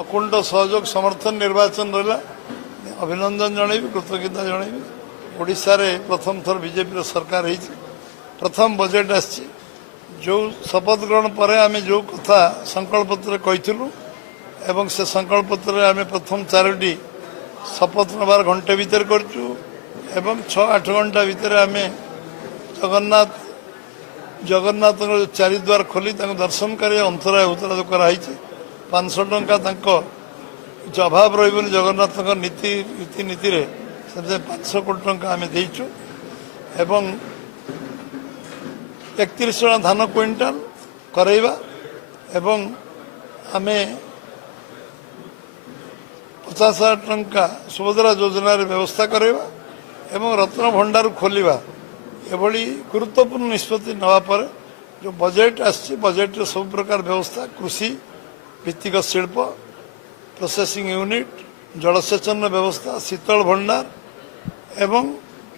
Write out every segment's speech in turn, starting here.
अकुंठ सहयोग समर्थन निर्वाचन रहा अभिनंदन जनइबी कृतज्ञता जनइबी ओडिशा रे प्रथम थर बीजेपी सरकार है प्रथम बजेट आसी जो शपथ ग्रहण पर आम जो कथा संकल्प पत्र कहीलु एवं से संकल्प पत्र आम प्रथम 4टी शपथ नबार घंटे भीतर करचु एवं 6-8 घंटा भीतर आम जगन्नाथ चारिद्वार खोली दर्शन कर अंतराय उतरा कराई 500 टंका जो अभाव रही जगन्नाथ नीति रीतिनीति 500 कोटी टंका आम देचु एवं 31 जन धान क्विंटाल करैबा एवं आमे 50,000 टंका सुभद्रा योजना व्यवस्था करैबा एवं रत्न भंडार खोलिबा एभली गुरुत्वपूर्ण निष्पत्ति नवा पर जो बजेट आसी बजेट सब प्रकार व्यवस्था कृषि भित्तिक शिल्प प्रोसेसिंग यूनिट जलसेचन व्यवस्था शीतल भंडार एवं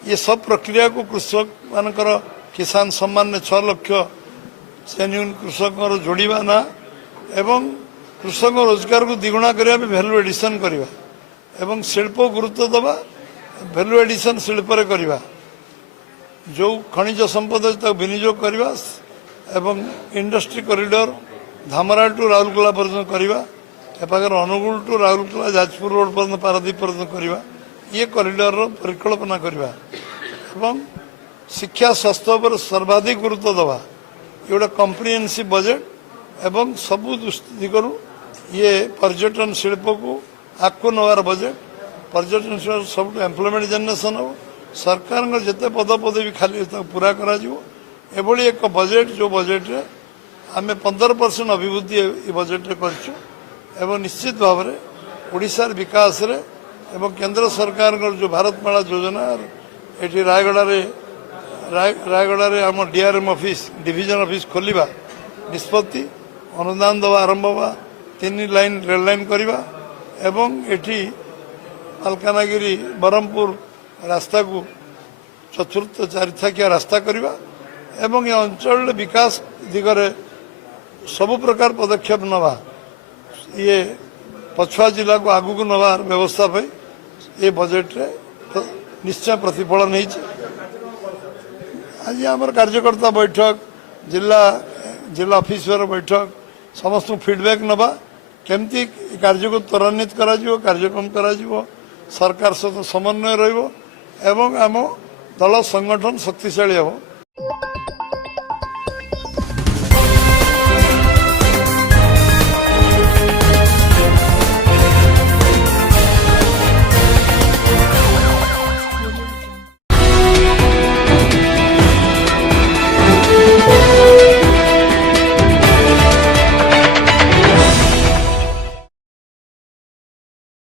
ये सब प्रक्रिया को कृषक मानकर किसान सम्मान ने 6 लाख जेन्युइन कृषक जोड़वा ना एवं कृषक रोजगार को द्विगुणा करने भैल्यू एडिशन करवा एवं शिल्प गुरुत्व दबा भैल्यू एडिशन शिल्प करवा जो खनिज संपद विनियोग करवा एवं industry corridor Dhamra to Rourkela पर्यटन करवा एपाखर अनुगुल टू राउरकेला जाजपुर रोड पर्यटन पारादीप पर्यटन करवा ये कॉरिडोर परिकल्पना करवा एवं शिक्षा स्वास्थ्य पर सर्वाधिक गुरुत्व दबा ये गोटे कम्प्रिहेन्सिव बजेट एवं सबु दिगरु ये पर्यटन शिल्प को आगको नवार बजेट पर्यटन शिल्प सब एम्प्लॉयमेंट जनरेशन हो सरकार जिते पदपदवी भी खाली पूरा करा एभली एक बजेट जो बजेट रे आम 15% अभिवृद्धि ये बजेट रे करछु एवं निश्चित भाव में ओडिशा विकास रे एवं केंद्र सरकार जो भारतमाला योजना ये रायगड़ा रे आम डीआरएम ऑफिस डिविजन ऑफिस खोलिबा निष्पत्ति अनुदान दवा आरंभ बा 3 लाइन रेल लाइन करवा एवं एठी मालकानगिरी बरहमपुर रास्ता को चतुर्थ चारिथाकिया रास्ता करवा एवं ये अंचल विकास दिगरे सबु प्रकार पदक्षेप नवा ये पछुआ जिला को आगू को नवा व्यवस्था पे ये बजेट रे तो निश्चय प्रतिफलन है। आज आम कार्यकर्ता बैठक जिला ऑफिसर बैठक समस्त फीडबैक नवा केमती कार्य को त्वरान्वित करा कार्यक्रम करा सरकार सहित समन्वय रहिबो एवं आम दल संगठन शक्तिशाली हो।